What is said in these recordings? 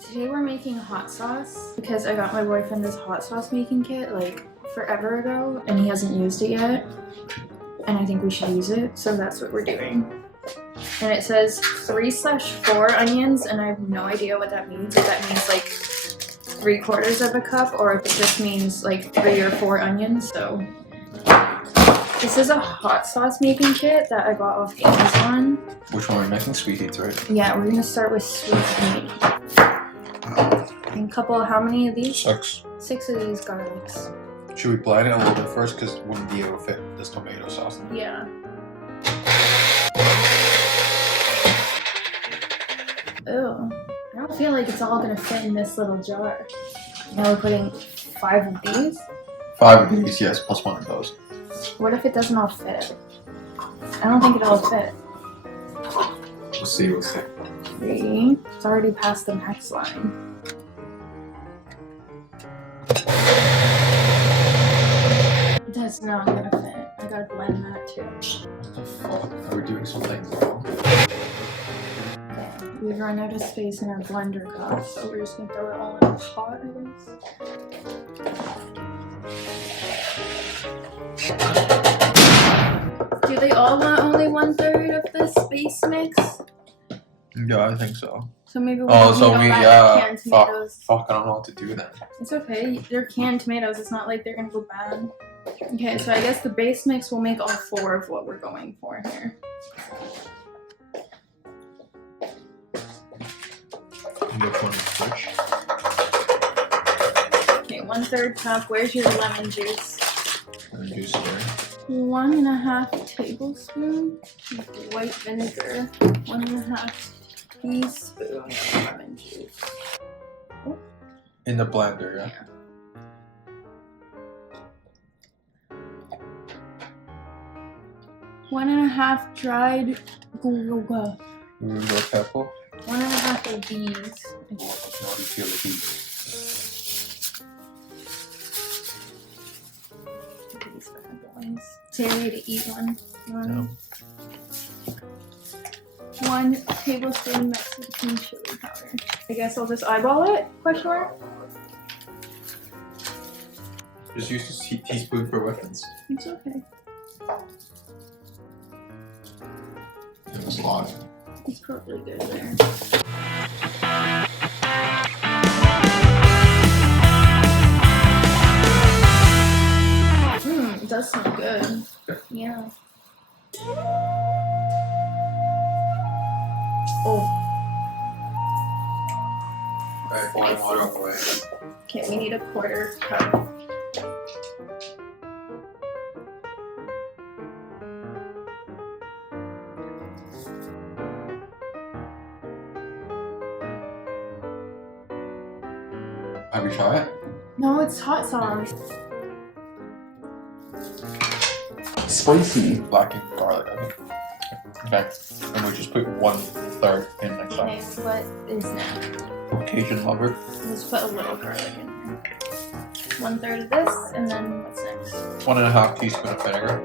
Today we're making hot sauce because I got my boyfriend this hot sauce making kit like forever ago and he hasn't used it yet. And I think we should use it, so that's what we're doing. And it says 3/4 onions, and I have no idea what that means. If that means like 3/4 of a cup, or if it just means like 3 or 4 onions. So this is a hot sauce making kit that I got off Amazon. Which one are we making? Sweet heats, right? Yeah, we're gonna start with sweet heat. And a couple, how many of these? 6. 6 of these garlics. Should we blend it a little bit first? Because it wouldn't be able to fit this tomato sauce. Yeah. Ew. I don't feel like it's all gonna fit in this little jar. Now we're putting 5 of these. 5 of these, yes, plus 1 of those. What if it doesn't all fit? I don't think it'll fit. We'll see, we'll see. 3. It's already past the next line. That's not gonna fit. I gotta blend that too. What the fuck? Are we doing something wrong? Okay, we've run out of space in our blender cup, so we're just gonna throw it all in a pot, I guess. Do they all want only 1/3 of this base mix? Yeah, I think so. So maybe we Oh, don't so need all we, that canned fuck, tomatoes. I don't know what to do then. It's okay. They're canned tomatoes. It's not like they're gonna go bad. Okay, so I guess the base mix will make all 4 of what we're going for here. Which one is which? Okay, 1/3 cup. Where's your lemon juice? Lemon juice here. 1.5 tablespoon of white vinegar. 1.5 teaspoon of lemon juice. In the blender, yeah? Yeah. 1.5 dried guava. More pepper. 1.5 of these. How do you feel the heat? These bad boys. Terry to eat one. No. 1 tablespoon Mexican chili powder. I guess I'll just eyeball it? Question mark? Just use a teaspoon for reference. It's okay. It was a lot. It's probably good there. It does smell good. Yeah. Oh. Alright, boiling water on the way. Okay, we need a 1/4 cup. Have you tried it? No, it's hot sauce. Spicy blackened garlic, I think. Okay, and we just put 1/3 in next Okay, time. what is next? Cajun lover. Let's put a little garlic in here. 1/3 of this, and then what's next? 1.5 teaspoon of vinegar.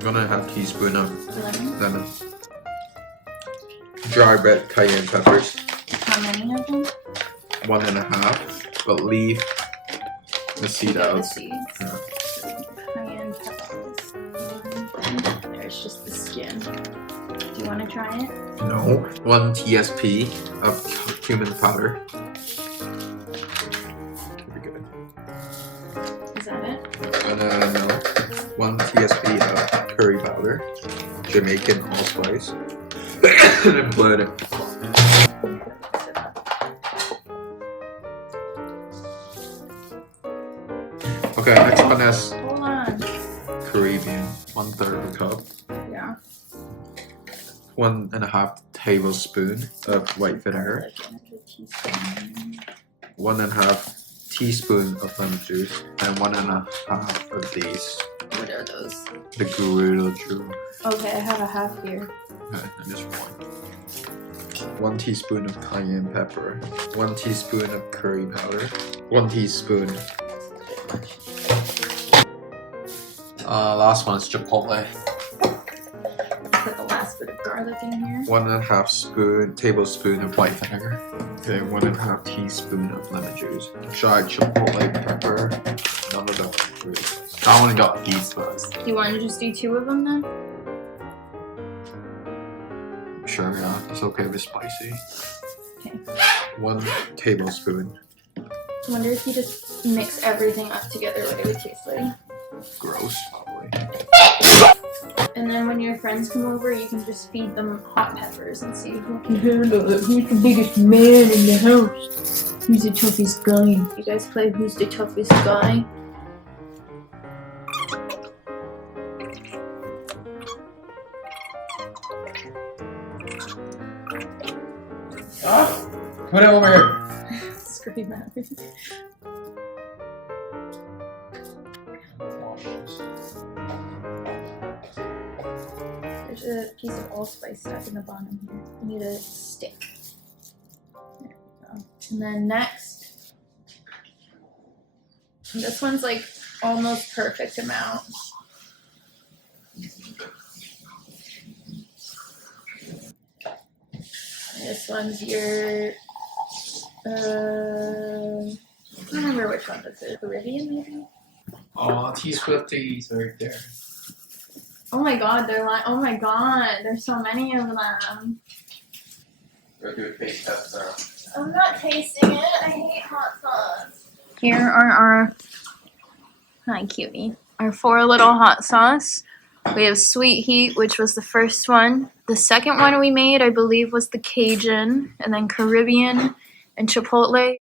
1.5 teaspoon of Lemon. lemon. Dry red cayenne peppers. How many of them? 1.5, but leave the seed Get the out. seeds. Yeah. Cayenne peppers. There's just the skin. Do you want to try it? No. 1 TSP of cumin powder. Pretty good. Is that it? And no. 1 TSP of curry powder. Jamaican allspice. And then blend it. Okay, next one is Hold on. Caribbean. 1/3 of a cup. Yeah. 1.5 tablespoon of white vinegar. 1.5 teaspoon of lemon juice. And 1.5 of these. What are those? The Gorilla Jewel. Okay, I have a half here. Okay, and just 1 teaspoon of cayenne pepper. 1 teaspoon of curry powder. 1 teaspoon. Last one is chipotle. Put the last bit of garlic in here. 1.5 tablespoon of white vinegar. Okay, 1.5 teaspoon of lemon juice. Try chipotle pepper. None of that. I want to go these first. Do you want to just do 2 of them then? Sure, yeah, it's okay with spicy. Okay. 1 tablespoon. I wonder if you just mix everything up together what it would taste like. Gross, probably. And then when your friends come over, you can just feed them hot peppers and see who can handle it. Who's the biggest man in the house? Who's the toughest guy? You guys play Who's the Toughest Guy? Put it over here. Scream at me. There's a piece of allspice stuck in the bottom here. I need a stick. There we go. And then next, this one's like almost perfect amount. This one's your, I don't remember which one this is. Caribbean, maybe? Oh, teaspoon of these right there. Oh my god, they're like, oh my god, there's so many of them. Go do a taste test now. I'm not tasting it. I hate hot sauce. Here are our, hi cutie, our 4 little hot sauce. We have Sweet Heat, which was the first one. The second one we made, I believe, was the Cajun, and then Caribbean and Chipotle.